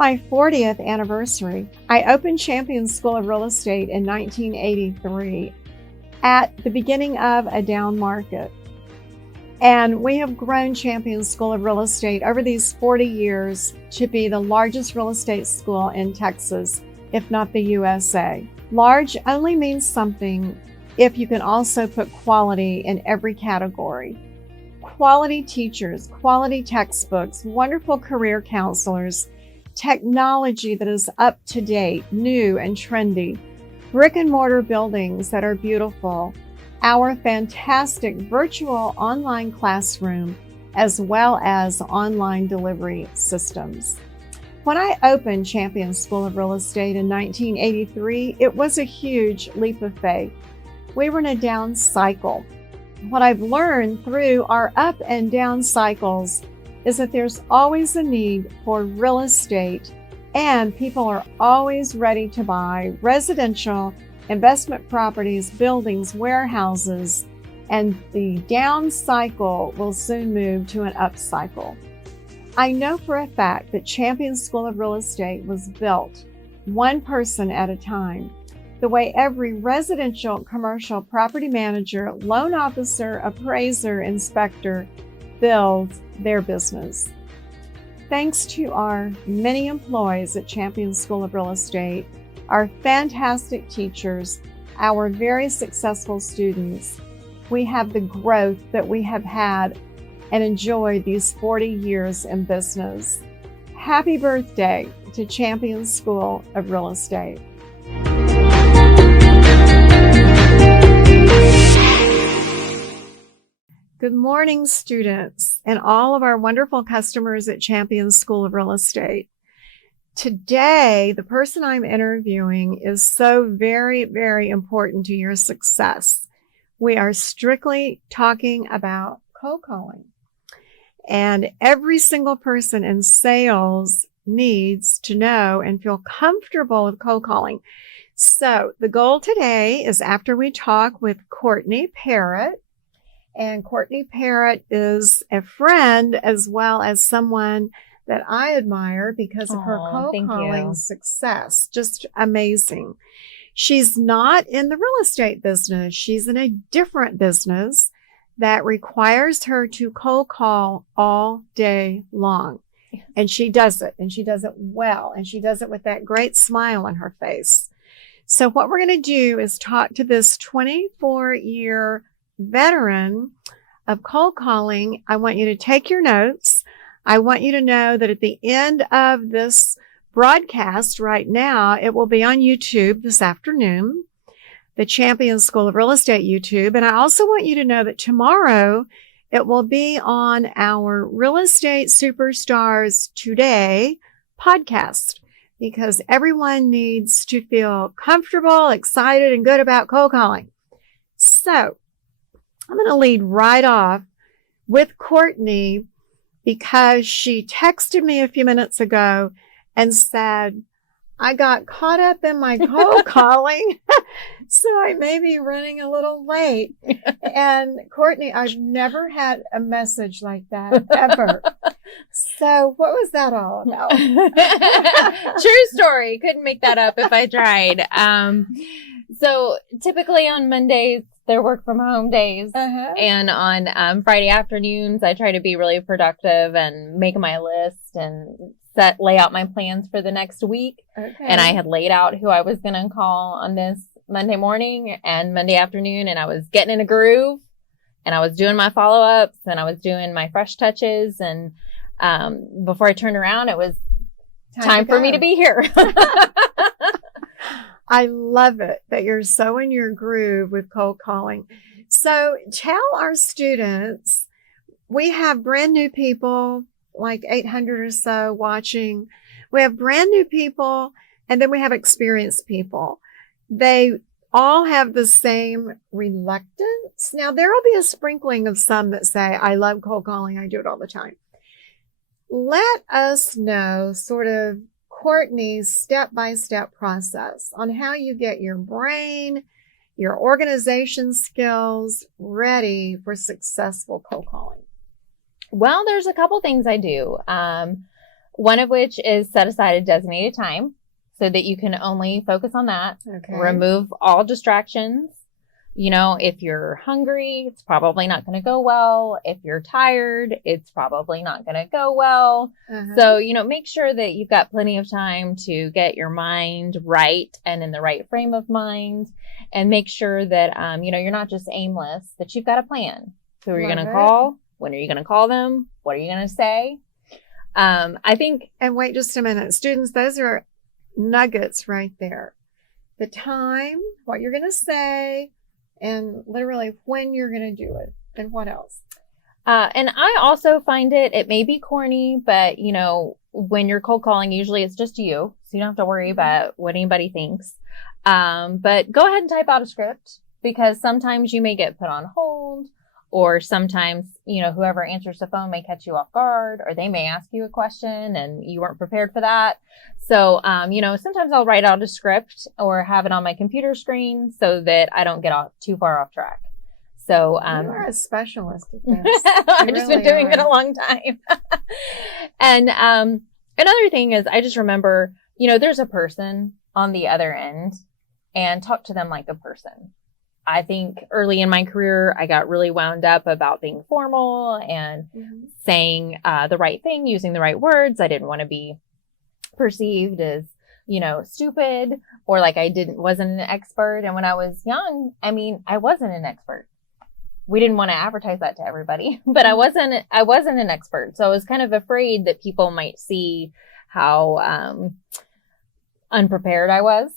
my 40th anniversary. I opened Champion School of Real Estate in 1983 at the beginning of a down market. And we have grown Champion School of Real Estate over these 40 years to be the largest real estate school in Texas, if not the USA. Large only means something if you can also put quality in every category. Quality teachers, quality textbooks, wonderful career counselors, technology that is up to date, new and trendy, brick and mortar buildings that are beautiful, our fantastic virtual online classroom, as well as online delivery systems. When I opened Champion School of Real Estate in 1983, it was a huge leap of faith. We were in a down cycle. What I've learned through our up and down cycles is that there's always a need for real estate, and people are always ready to buy residential, investment properties, buildings, warehouses, and the down cycle will soon move to an up cycle. I know for a fact that Champion School of Real Estate was built one person at a time, the way every residential, commercial property manager, loan officer, appraiser, inspector builds their business. Thanks to our many employees at Champion School of Real Estate, our fantastic teachers, our very successful students, we have the growth that we have had and enjoyed these 40 years in business. Happy birthday to Champion School of Real Estate. Good morning, students, and all of our wonderful customers at Champion School of Real Estate. Today, the person I'm interviewing is so very, very important to your success. We are strictly talking about cold calling. And every single person in sales needs to know and feel comfortable with cold calling. So the goal today is after we talk with Courtney Parrott, and Courtney Parrott is a friend as well as someone that I admire because of her cold calling success. Just amazing. She's not in the real estate business. She's in a different business that requires her to cold call all day long. And she does it, and she does it well, and she does it with that great smile on her face. So what we're going to do is talk to this 24-year veteran of cold calling. I want you to take your notes. I want you to know that at the end of this broadcast right now, it will be on YouTube this afternoon, the Champion School of Real Estate YouTube. And I also want you to know that tomorrow it will be on our Real Estate Superstars Today podcast, because everyone needs to feel comfortable, excited, and good about cold calling. So I'm going to lead right off with Courtney, because she texted me a few minutes ago and said, I got caught up in my cold calling, so I may be running a little late. And Courtney, I've never had a message like that ever. So what was that all about? True story. Couldn't make that up if I tried. So typically on Mondays, they're work from home days. And on Friday afternoons, I try to be really productive and make my list and lay out my plans for the next week. And I had laid out who I was going to call on this Monday morning and Monday afternoon. And I was getting in a groove, and I was doing my follow-ups, and I was doing my fresh touches. And before I turned around, it was time for me to be here. I love it that you're so in your groove with cold calling. So tell our students, we have brand new people, like 800 or so watching. We have brand new people, and then we have experienced people. They all have the same reluctance. Now, there will be a sprinkling of some that say, I love cold calling. I do it all the time. Let us know sort of Courtney's step-by-step process on how you get your brain, your organization skills ready for successful cold calling. Well, there's a couple things I do. One of which is set aside a designated time so that you can only focus on that. Okay. Remove all distractions. You know, if you're hungry, it's probably not going to go well. If you're tired, it's probably not going to go well. So, you know, make sure that you've got plenty of time to get your mind right and in the right frame of mind, and make sure that, you know, you're not just aimless, that you've got a plan. Who are you going to call? When are you going to call them? What are you going to say? I think. And wait just a minute. Students, those are nuggets right there. The time, what you're going to say, and literally when you're going to do it, and what else? And I also find it may be corny, but you know, when you're cold calling, usually it's just you, so you don't have to worry about what anybody thinks. But go ahead and type out a script, because sometimes you may get put on hold, or sometimes, you know, whoever answers the phone may catch you off guard, or they may ask you a question and you weren't prepared for that. So, you know, sometimes I'll write out a script or have it on my computer screen so that I don't get too far off track. So, you're a specialist at this. I've just been doing it a long time. And, another thing is, I just remember, you know, there's a person on the other end, and talk to them like a person. I think early in my career, I got really wound up about being formal and saying the right thing, using the right words. I didn't want to be perceived as, you know, stupid, or like I wasn't an expert. And when I was young, I mean, I wasn't an expert. We didn't want to advertise that to everybody, but I wasn't an expert. So I was kind of afraid that people might see how unprepared I was.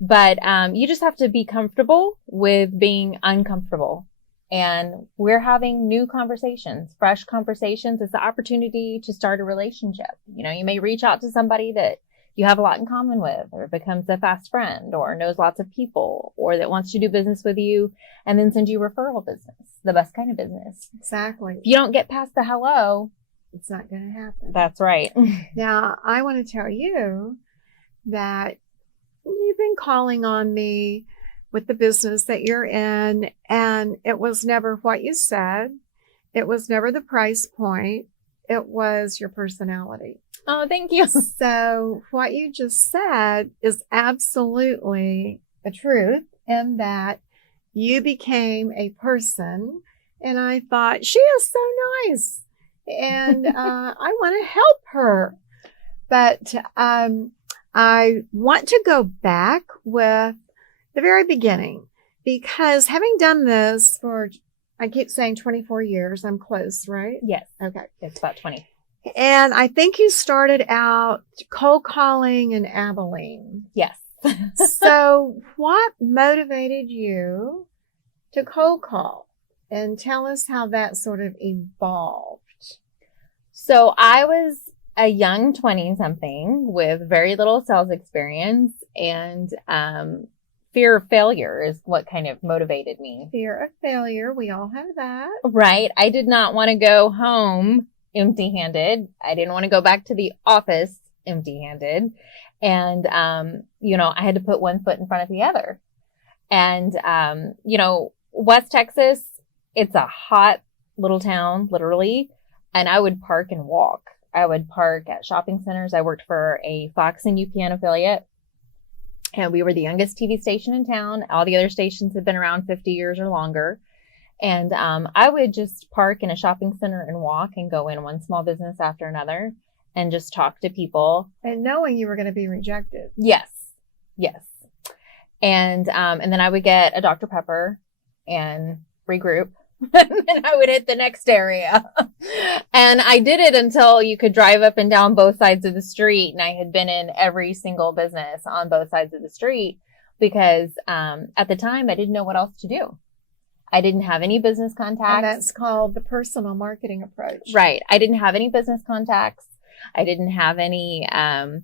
But you just have to be comfortable with being uncomfortable. And we're having new conversations, fresh conversations. It's the opportunity to start a relationship. You know, you may reach out to somebody that you have a lot in common with, or becomes a fast friend, or knows lots of people, or that wants to do business with you and then send you referral business, the best kind of business. Exactly. If you don't get past the hello, it's not going to happen. That's right. Now, I want to tell you that you've been calling on me with the business that you're in, and it was never what you said. It was never the price point. It was your personality. Oh, thank you. So what you just said is absolutely the truth, in that you became a person, and I thought, she is so nice, and I want to help her. But I want to go back with the very beginning, because having done this for, I keep saying 24 years, I'm close, right? Yes. Okay. It's about 20. And I think you started out cold calling in Abilene. Yes. So what motivated you to cold call? And tell us how that sort of evolved. So I was a young 20-something with very little sales experience, and fear of failure is what kind of motivated me. Fear of failure. We all have that. Right. I did not want to go home empty-handed. I didn't want to go back to the office empty-handed. And, you know, I had to put one foot in front of the other. And, you know, West Texas, it's a hot little town, literally. And I would park and walk. I would park at shopping centers. I worked for a Fox and UPN affiliate, and we were the youngest TV station in town. All the other stations had been around 50 years or longer. And I would just park in a shopping center and walk and go in one small business after another and just talk to people. And knowing you were going to be rejected. Yes. Yes. And then I would get a Dr. Pepper and regroup. And then I would hit the next area. And I did it until you could drive up and down both sides of the street. And I had been in every single business on both sides of the street, because at the time I didn't know what else to do. I didn't have any business contacts. And that's called the personal marketing approach. Right. I didn't have any business contacts. I didn't have any, I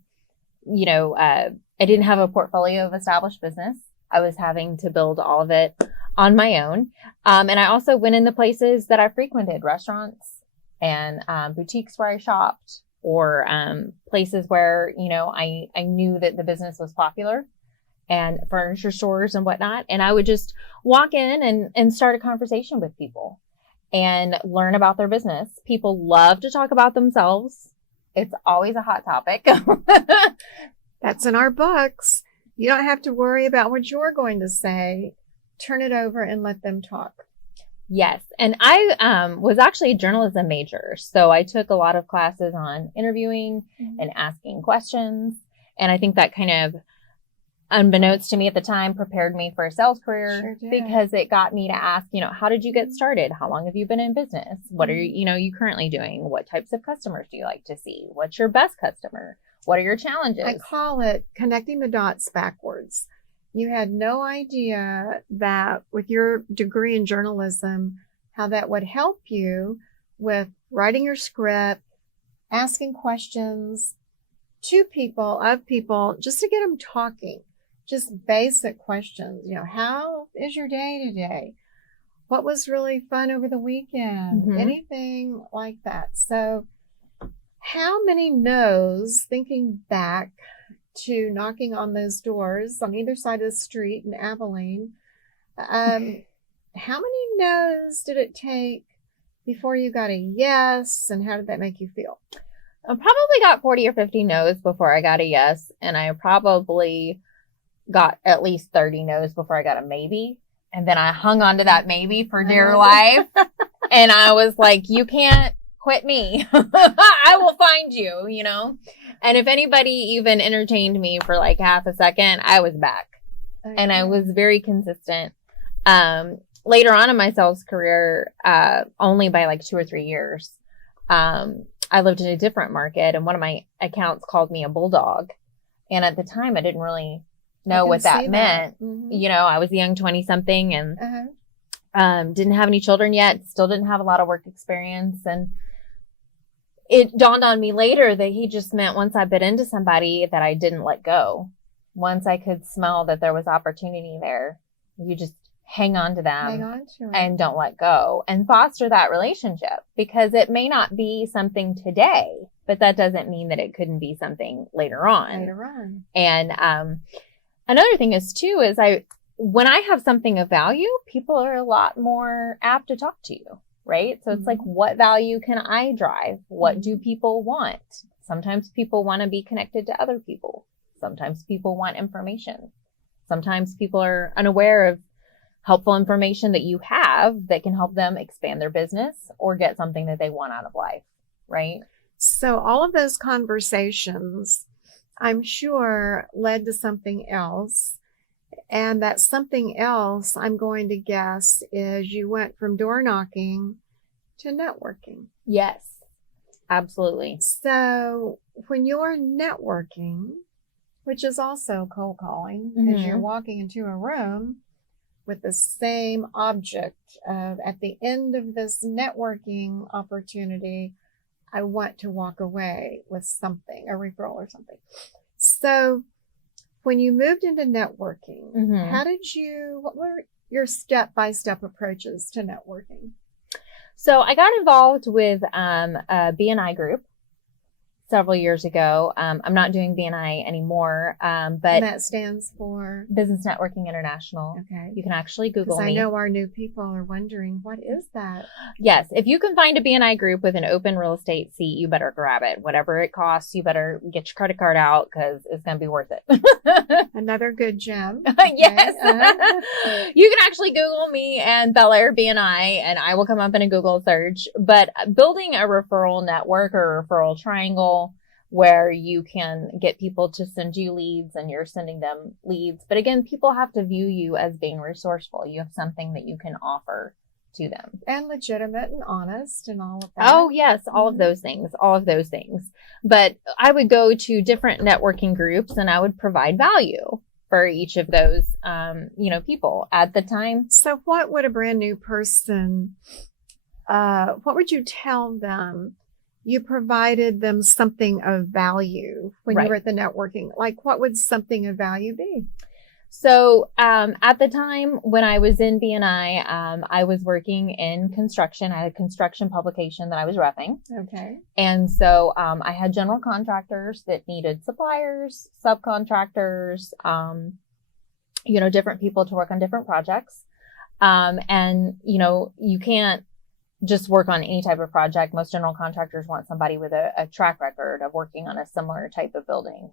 didn't have a portfolio of established business. I was having to build all of it on my own. And I also went in the places that I frequented, restaurants and boutiques where I shopped, or places where, you know, I knew that the business was popular, and furniture stores and whatnot. And I would just walk in and start a conversation with people and learn about their business. People love to talk about themselves. It's always a hot topic. That's in our books. You don't have to worry about what you're going to say. Turn it over and let them talk. Yes. And I was actually a journalism major. So I took a lot of classes on interviewing and asking questions. And I think that kind of, unbeknownst to me at the time, prepared me for a sales career because it got me to ask, how did you get started? How long have you been in business? What are you currently doing? What types of customers do you like to see? What's your best customer? What are your challenges? I call it connecting the dots backwards. You had no idea that with your degree in journalism, how that would help you with writing your script, asking questions to people, just to get them talking. Just basic questions. How is your day today? What was really fun over the weekend? Anything like that. So how many no's, thinking back to knocking on those doors on either side of the street in Abilene, how many no's did it take before you got a yes, and how did that make you feel? I probably got 40 or 50 no's before I got a yes, and I probably got at least 30 no's before I got a maybe, and then I hung on to that maybe for dear life, and I was like, you can't quit me. I will find you, and if anybody even entertained me for like half a second, I was back. And I was very consistent. Later on in my sales career, only by like 2 or 3 years, I lived in a different market, and one of my accounts called me a bulldog. And at the time, I didn't really know what that meant. I was a young 20-something and didn't have any children yet, still didn't have a lot of work experience. And it dawned on me later that he just meant once I bit into somebody that I didn't let go. Once I could smell that there was opportunity there, you just hang on to them and don't let go and foster that relationship, because it may not be something today, but that doesn't mean that it couldn't be something later on. And another thing is too, is when I have something of value, people are a lot more apt to talk to you. Right? So it's like, what value can I drive? What do people want? Sometimes people want to be connected to other people. Sometimes people want information. Sometimes people are unaware of helpful information that you have that can help them expand their business or get something that they want out of life. Right? So all of those conversations, I'm sure, led to something else. And that something else, I'm going to guess, is you went from door knocking to networking. Yes, absolutely. So when you're networking, which is also cold calling, because you're walking into a room with the same object of, at the end of this networking opportunity, I want to walk away with something, a referral or something. So when you moved into networking, what were your step-by-step approaches to networking? So I got involved with a BNI group several years ago. I'm not doing BNI anymore, but and that stands for Business Networking International. Okay. You can actually Google me. I know our new people are wondering, what is that? Yes. If you can find a BNI group with an open real estate seat, you better grab it. Whatever it costs, you better get your credit card out, because it's going to be worth it. Another good gem. Okay. Yes. You can actually Google me and Bel Air BNI, and I will come up in a Google search. But building a referral network or a referral triangle where you can get people to send you leads and you're sending them leads. But again, people have to view you as being resourceful. You have something that you can offer to them. And legitimate and honest and all of that. Oh, yes. All of those things. But I would go to different networking groups and I would provide value for each of those, people at the time. So what would a brand new person, what would you tell them? You provided them something of value when you were at the networking. Like, what would something of value be? So at the time when I was in BNI, I was working in construction. I had a construction publication that I was repping. Okay. And so I had general contractors that needed suppliers, subcontractors, different people to work on different projects. And you can't just work on any type of project. Most general contractors want somebody with a track record of working on a similar type of building,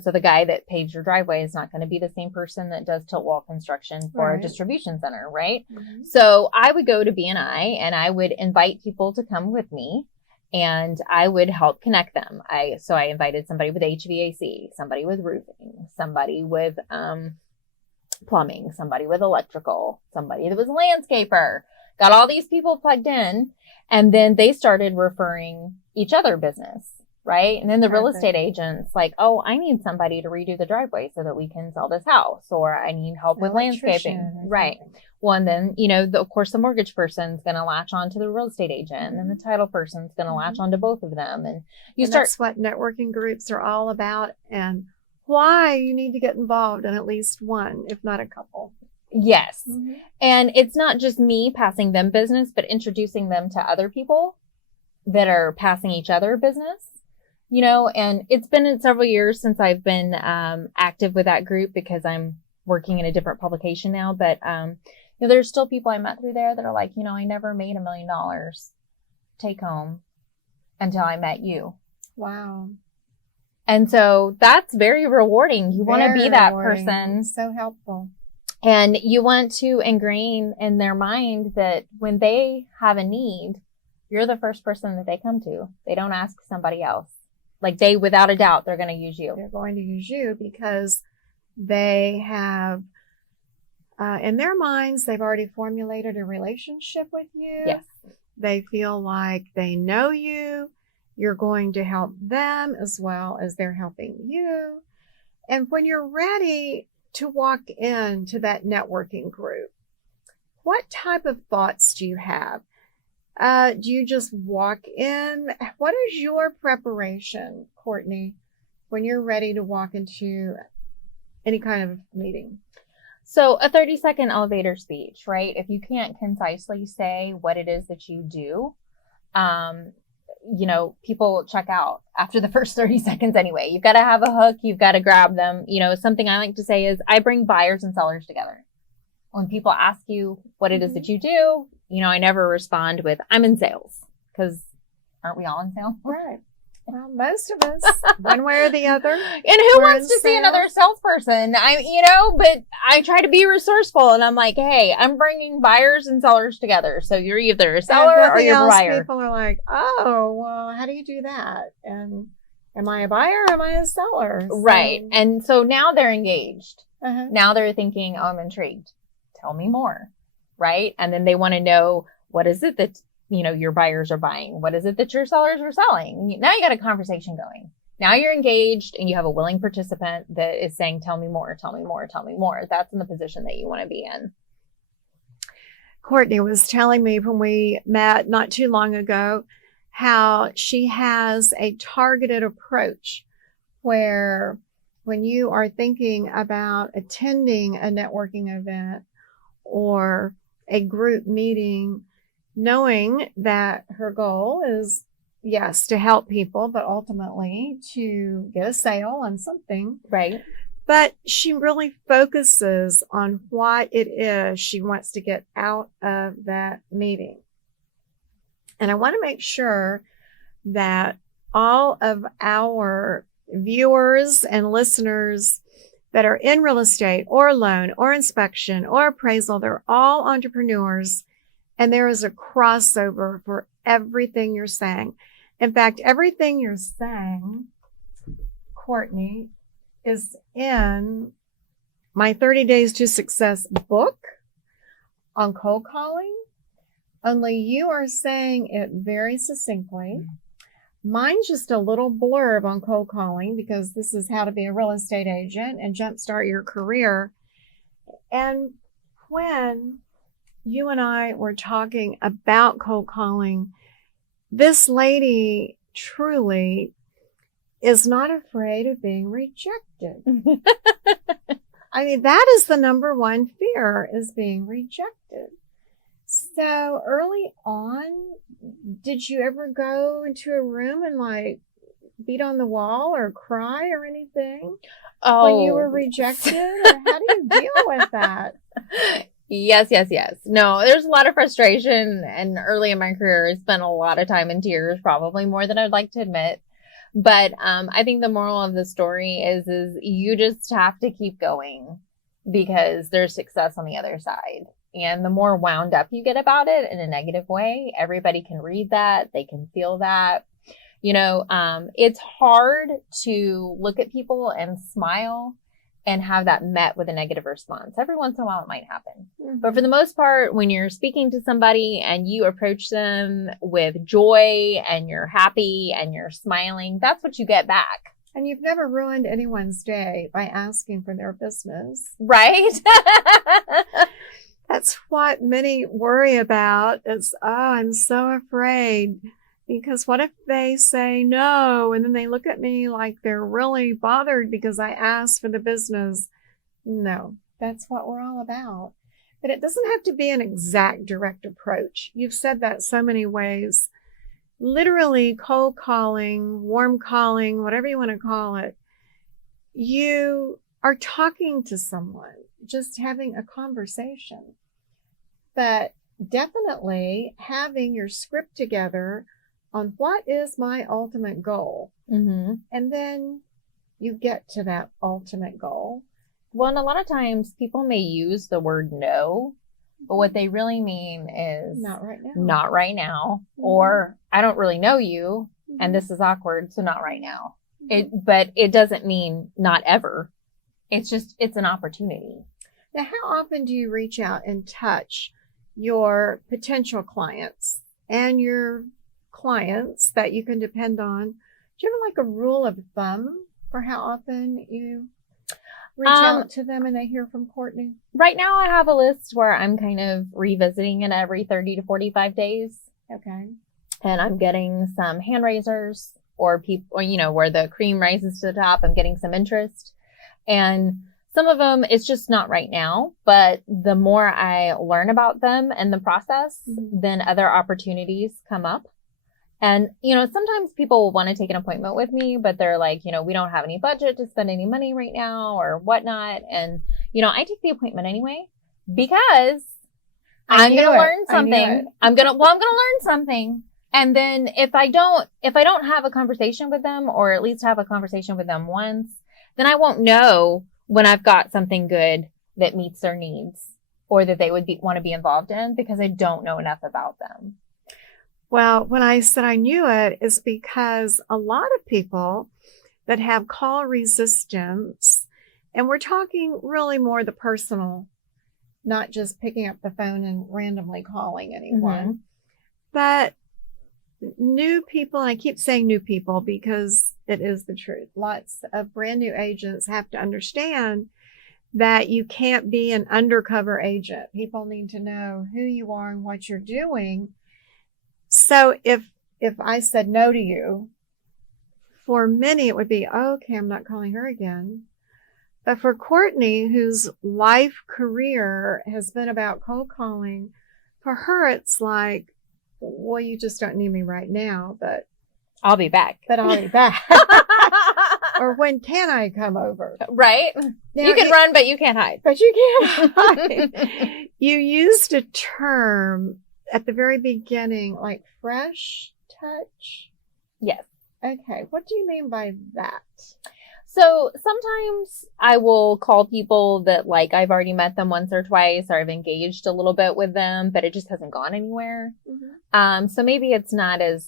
So the guy that paves your driveway is not going to be the same person that does tilt wall construction for a distribution center, right? Mm-hmm. So I would go to BNI and I would invite people to come with me and I would help connect them. So I invited somebody with HVAC, somebody with roofing, somebody with plumbing, somebody with electrical, somebody that was a landscaper. Got all these people plugged in, and then they started referring each other business, right? And then the real estate agents like, oh, I need somebody to redo the driveway so that we can sell this house, or I need help with landscaping. Right. Well, and then, of course, the mortgage person's going to latch on to the real estate agent, and then the title person's going to latch on to both of them. And that's what networking groups are all about, and why you need to get involved in at least one, if not a couple. Yes. Mm-hmm. And it's not just me passing them business, but introducing them to other people that are passing each other business, and it's been several years since I've been active with that group because I'm working in a different publication now. But, there's still people I met through there that are like, I never made $1 million take home until I met you. Wow. And so that's very rewarding. You want to be that person. So helpful. And you want to ingrain in their mind that when they have a need, you're the first person that they come to. They don't ask somebody else. Like without a doubt, they're going to use you. They're going to use you because they have, in their minds, they've already formulated a relationship with you. Yes. They feel like they know you. You're going to help them as well as they're helping you. And when you're ready to walk into that networking group, what type of thoughts do you have? Do you just walk in? What is your preparation, Courtney, when you're ready to walk into any kind of meeting? So a 30-second elevator speech, right? If you can't concisely say what it is that you do, people check out after the first 30 seconds anyway. You've got to have a hook. You've got to grab them. Something I like to say is I bring buyers and sellers together. When people ask you what it is that you do, I never respond with, I'm in sales, because aren't we all in sales? Right. Well, most of us, one way or the other. And who wants to see another salesperson? But I try to be resourceful, and I'm like, hey, I'm bringing buyers and sellers together. So you're either a seller or you're a buyer. People are like, oh, well, how do you do that? And am I a buyer or am I a seller? Right. And so now they're engaged. Uh-huh. Now they're thinking, oh, I'm intrigued. Tell me more. Right. And then they want to know, what is it that your buyers are buying? What is it that your sellers are selling? Now you got a conversation going. Now you're engaged and you have a willing participant that is saying, tell me more, tell me more, tell me more. That's in the position that you want to be in. Courtney was telling me when we met not too long ago how she has a targeted approach where when you are thinking about attending a networking event or a group meeting, knowing that her goal is, yes, to help people, but ultimately to get a sale on something. Right. But she really focuses on what it is she wants to get out of that meeting. And I want to make sure that all of our viewers and listeners that are in real estate or loan or inspection or appraisal, they're all entrepreneurs. And there is a crossover for everything you're saying. In fact, everything you're saying, Courtney, is in my 30 Days to Success book on cold calling. Only you are saying it very succinctly. Mine's just a little blurb on cold calling because this is how to be a real estate agent and jumpstart your career. And when you and I were talking about cold calling, this lady truly is not afraid of being rejected. I mean, that is the number one fear, is being rejected. So early on, did you ever go into a room and like beat on the wall or cry or anything when you were rejected? Or how do you deal with that? Yes, yes, yes. No, there's a lot of frustration, and early in my career, I spent a lot of time in tears, probably more than I'd like to admit. But I think the moral of the story is you just have to keep going because there's success on the other side. And the more wound up you get about it in a negative way, everybody can read that, they can feel that. It's hard to look at people and smile and have that met with a negative response. Every once in a while it might happen. Mm-hmm. But for the most part, when you're speaking to somebody and you approach them with joy and you're happy and you're smiling, that's what you get back. And you've never ruined anyone's day by asking for their business. Right? That's what many worry about is, I'm so afraid. Because what if they say no, and then they look at me like they're really bothered because I asked for the business? No, that's what we're all about. But it doesn't have to be an exact direct approach. You've said that so many ways. Literally cold calling, warm calling, whatever you want to call it. You are talking to someone, just having a conversation. But definitely having your script together on what is my ultimate goal. Mm-hmm. And then you get to that ultimate goal. Well, and a lot of times people may use the word no, but what they really mean is not right now. Not right now. Mm-hmm. Or I don't really know you, and this is awkward, so not right now. But it doesn't mean not ever. It's an opportunity. Now, how often do you reach out and touch your potential clients and your clients that you can depend on? Do you have like a rule of thumb for how often you reach out to them and they hear from Courtney? Right now I have a list where I'm kind of revisiting it every 30 to 45 days. Okay. And I'm getting some hand raisers or people, where the cream rises to the top. I'm getting some interest. And some of them, it's just not right now. But the more I learn about them and the process, then other opportunities come up. And, sometimes people will want to take an appointment with me, but they're like, we don't have any budget to spend any money right now or whatnot. And, I take the appointment anyway because I'm going to learn something. I'm going to learn something. And then if I don't have a conversation with them, or at least have a conversation with them once, then I won't know when I've got something good that meets their needs or that they would want to be involved in, because I don't know enough about them. Well, when I said I knew it, is because a lot of people that have call resistance, and we're talking really more the personal, not just picking up the phone and randomly calling anyone, but new people, and I keep saying new people because it is the truth. Lots of brand new agents have to understand that you can't be an undercover agent. People need to know who you are and what you're doing. So if I said no to you, for many it would be, okay, I'm not calling her again. But for Courtney, whose life career has been about cold calling, for her it's like, well, you just don't need me right now, but I'll be back. Or when can I come over? Right. Now, you can run, but you can't hide. But you can't hide. You used a term at the very beginning, like fresh touch? Yes. Okay. What do you mean by that? So sometimes I will call people that like I've already met them once or twice, or I've engaged a little bit with them, but it just hasn't gone anywhere. So maybe it's not as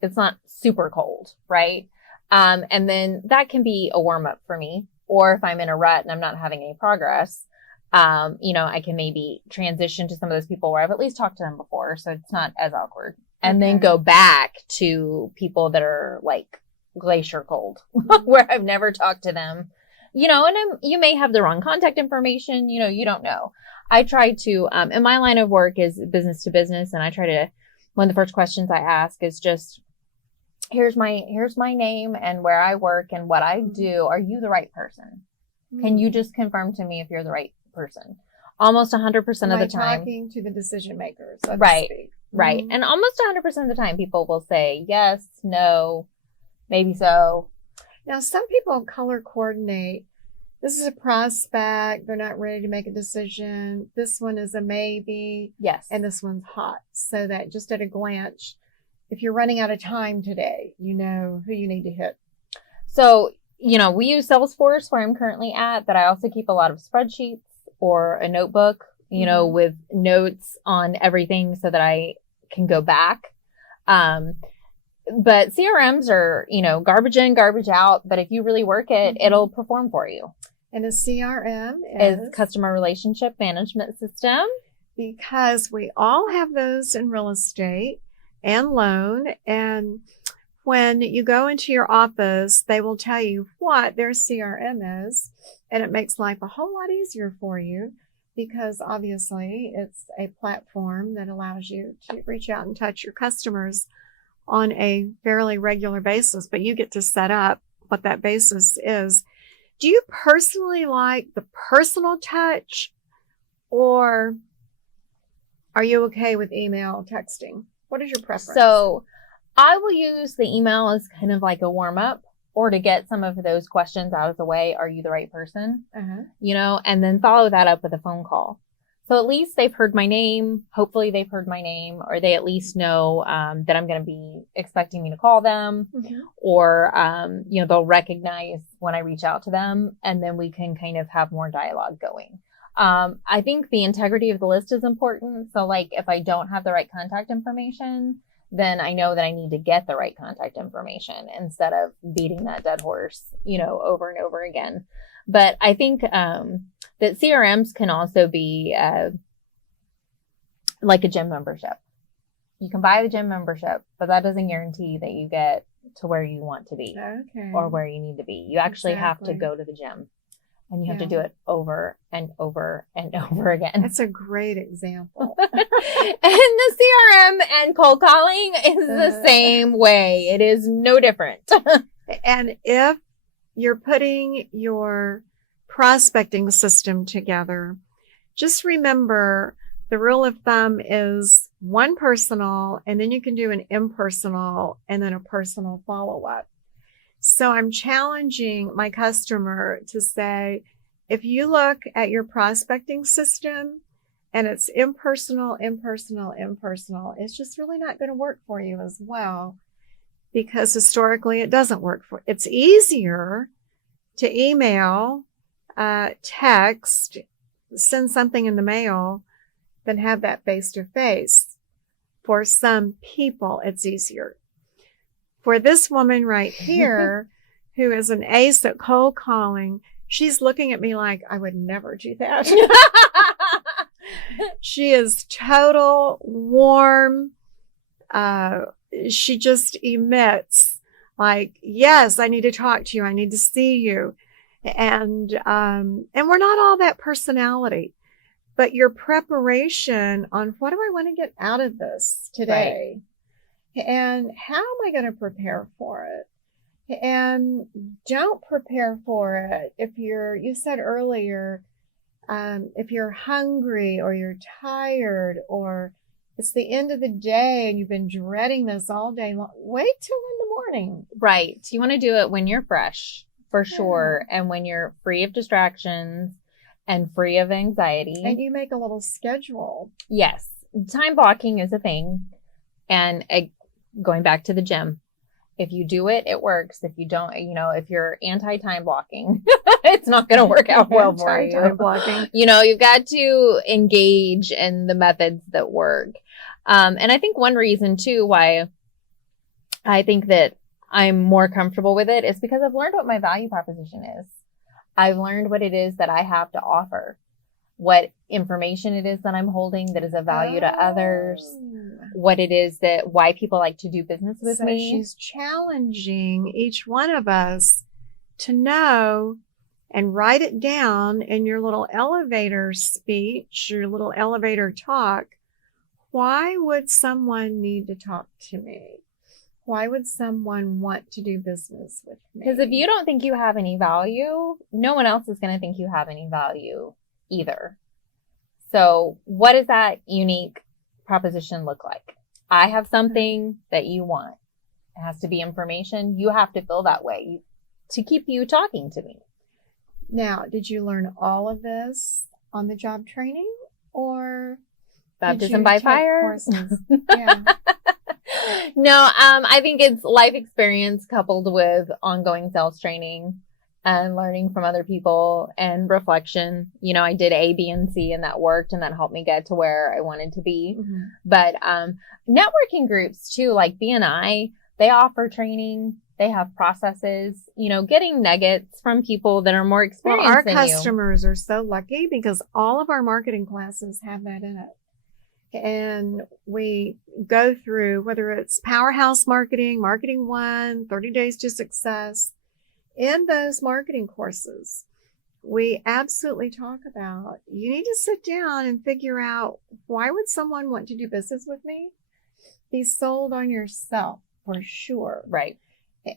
it's not super cold, right? And then that can be a warm up for me. Or if I'm in a rut and I'm not having any progress, I can maybe transition to some of those people where I've at least talked to them before, so it's not as awkward. And then go back to people that are like glacier cold, where I've never talked to them, and you may have the wrong contact information, you don't know. I try to, and my line of work is business to business, and I try to, one of the first questions I ask is just, here's my name and where I work and what I do. Are you the right person? Can you just confirm to me if you're the right person? Almost 100% of the time. Talking to the decision makers. Right. Right. And almost 100% of the time people will say yes, no, maybe so. Now, some people color coordinate this is a prospect. They're not ready to make a decision. This one is a maybe. Yes. And this one's hot. So that just at a glance, if you're running out of time today, you know who you need to hit. So, we use Salesforce where I'm currently at, but I also keep a lot of spreadsheets or a notebook, with notes on everything so that I can go back. But CRMs are, garbage in, garbage out. But if you really work it, it'll perform for you. And a CRM is customer relationship management system. Because we all have those in real estate and loan. And when you go into your office, they will tell you what their CRM is. And it makes life a whole lot easier for you because obviously it's a platform that allows you to reach out and touch your customers on a fairly regular basis, but you get to set up what that basis is. Do you personally like the personal touch, or are you okay with email texting? What is your preference? So I will use the email as kind of like a warm up or to get some of those questions out of the way. Are you the right person? And then follow that up with a phone call. So at least they've heard my name. Hopefully they've heard my name, or they at least know that I'm going to be expecting me to call them, or, they'll recognize when I reach out to them, and then we can kind of have more dialogue going. I think the integrity of the list is important. So like if I don't have the right contact information, then I know that I need to get the right contact information instead of beating that dead horse, over and over again. But I think that CRMs can also be like a gym membership. You can buy the gym membership, but that doesn't guarantee that you get to where you want to be or where you need to be. You actually have to go to the gym, and you have to do it over and over and over again. That's a great example. And the CRM and cold calling is the same way. It is no different. And if you're putting your prospecting system together, just remember the rule of thumb is one personal, and then you can do an impersonal and then a personal follow-up. So I'm challenging my customer to say, if you look at your prospecting system and it's impersonal, it's just really not going to work for you as well, because historically it doesn't work it's easier to email, text, send something in the mail than have that face-to-face. For some people, it's easier. For this woman right here, who is an ace at cold calling, she's looking at me like, I would never do that. She is total warm. She just emits like, yes, I need to talk to you. I need to see you. And we're not all that personality, but your preparation on what do I want to get out of this today? Right. And how am I going to prepare for it? And don't prepare for it if you said earlier, if you're hungry or you're tired or it's the end of the day and you've been dreading this all day long, wait till in the morning. Right. You want to do it when you're fresh, for sure. And when you're free of distractions and free of anxiety. And you make a little schedule. Yes. Time blocking is a thing. And going back to the gym, if you do it, it works. If you don't, if you're anti-time blocking, it's not going to work out well for you. Anti-time blocking. You've got to engage in the methods that work. And I think one reason too why I think that I'm more comfortable with it is because I've learned what my value proposition is. I've learned what it is that I have to offer, what information it is that I'm holding that is of value to others, what it is why people like to do business with me. She's challenging each one of us to know and write it down in your little elevator speech, your little elevator talk. Why would someone need to talk to me? Why would someone want to do business with me? Because if you don't think you have any value, no one else is going to think you have any value either. So what does that unique proposition look like? I have something that you want. It has to be information. You have to feel that way to keep you talking to me. Now, did you learn all of this on the job training, or Baptism by fire? Courses? Yeah. No, I think it's life experience coupled with ongoing sales training and learning from other people and reflection. I did A, B, and C, and that worked, and that helped me get to where I wanted to be. Mm-hmm. But networking groups too, like BNI, they offer training. They have processes, getting nuggets from people that are more experienced Well, our than customers are so lucky because all of our marketing classes have that in it. And we go through, whether it's Powerhouse Marketing, Marketing One, 30 Days to Success. In those marketing courses, we absolutely talk about, you need to sit down and figure out, why would someone want to do business with me? Be sold on yourself for sure. Right.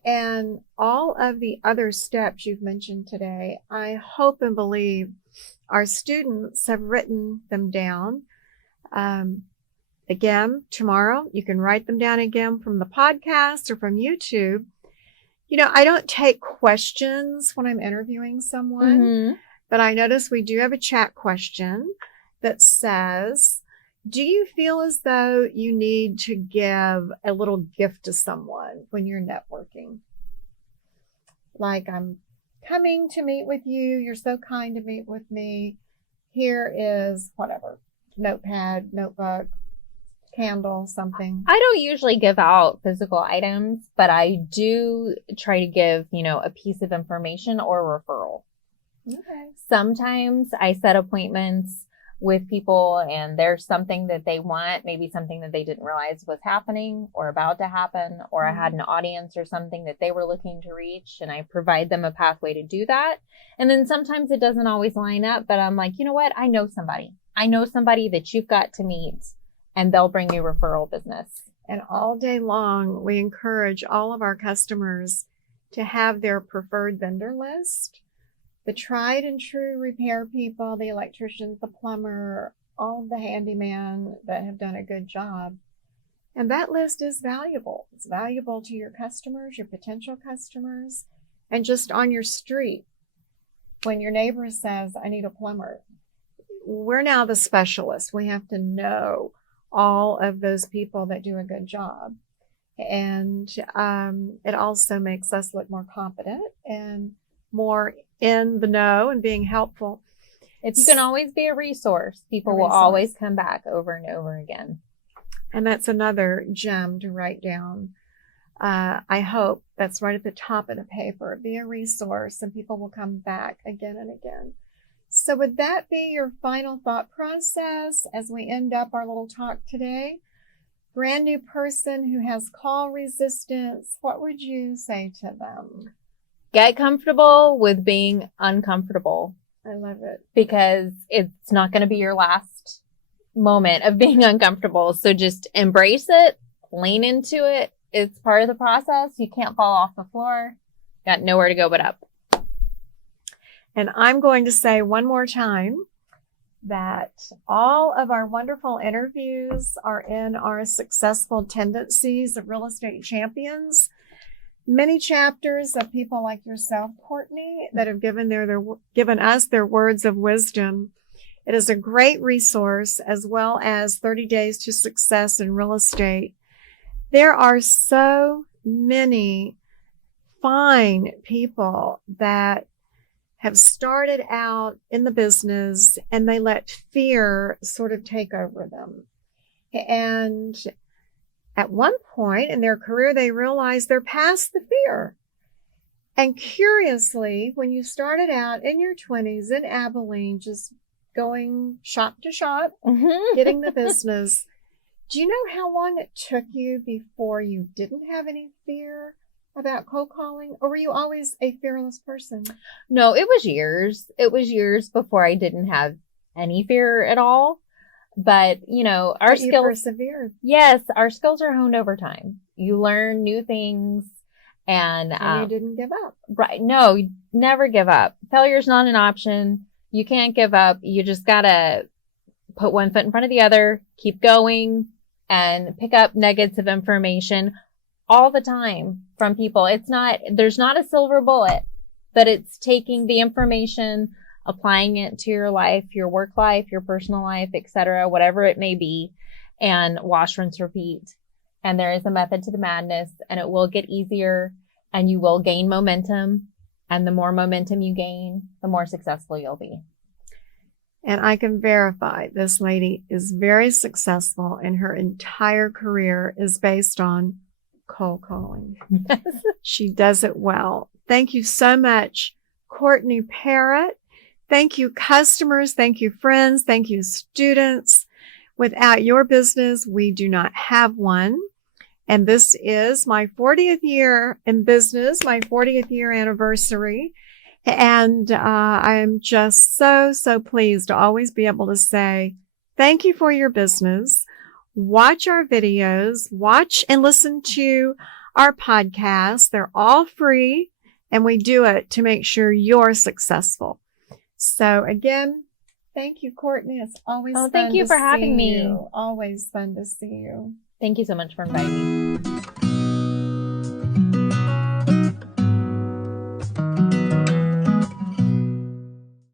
And all of the other steps you've mentioned today, I hope and believe our students have written them down. Again, tomorrow, you can write them down again from the podcast or from YouTube. I don't take questions when I'm interviewing someone, Mm-hmm. but I notice we do have a chat question that says, do you feel as though you need to give a little gift to someone when you're networking? Like, I'm coming to meet with you. You're so kind to meet with me. Here is whatever, notepad, notebook, candle, something. I don't usually give out physical items, but I do try to give, a piece of information or a referral. Okay. Sometimes I set appointments with people and there's something that they want, maybe something that they didn't realize was happening or about to happen, or I had an audience or something that they were looking to reach, and I provide them a pathway to do that. And then sometimes it doesn't always line up, but I'm like, you know what? I know somebody that you've got to meet, and they'll bring you referral business. And all day long, we encourage all of our customers to have their preferred vendor list. The tried and true repair people, the electricians, the plumber, all of the handyman that have done a good job. And that list is valuable. It's valuable to your customers, your potential customers, and just on your street. When your neighbor says, I need a plumber, we're now the specialists. We have to know all of those people that do a good job. And it also makes us look more competent and more in the know and being helpful. If you can always be a resource, people will always come back over and over again. And that's another gem to write down. I hope that's right at the top of the paper. Be a resource and people will come back again and again. So would that be your final thought process as we end up our little talk today? Brand new person who has call resistance, what would you say to them? Get comfortable with being uncomfortable. I love it. Because it's not going to be your last moment of being uncomfortable. So just embrace it, lean into it. It's part of the process. You can't fall off the floor. Got nowhere to go but up. And I'm going to say one more time that all of our wonderful interviews are in our Successful Tendencies of Real Estate Champions. Many chapters of people like yourself, Courtney, that have given us their words of wisdom. It is a great resource, as well as 30 Days to Success in Real Estate. There are so many fine people that have started out in the business and they let fear sort of take over them. And at one point in their career, they realize they're past the fear. And curiously, when you started out in your 20s in Abilene, just going shop to shop, getting the business, do you know how long it took you before you didn't have any fear about cold calling? Or were you always a fearless person? No, it was years. It was years before I didn't have any fear at all. But, our skills. You persevered. Yes, our skills are honed over time. You learn new things. And you didn't give up. Right. No, you never give up. Failure's not an option. You can't give up. You just got to put one foot in front of the other, keep going, and pick up nuggets of information all the time from people. There's not a silver bullet. but it's taking the information, applying it to your life, your work life, your personal life, etc., whatever it may be, and wash, rinse, repeat. And there is a method to the madness, and it will get easier, and you will gain momentum. And the more momentum you gain, the more successful you'll be. And I can verify this lady is very successful, and her entire career is based on cold calling. She does it well. Thank you so much, Courtney Parrott. Thank you, customers. Thank you, friends. Thank you, students. Without your business, we do not have one. And this is my 40th year in business, my 40th year anniversary. And I'm just so, so pleased to always be able to say, thank you for your business. Watch our videos, watch and listen to our podcasts. They're all free, and we do it to make sure you're successful. So again, thank you, Courtney. It's always fun thank you to for having see me. you. Always fun to see you. Thank you so much for inviting me.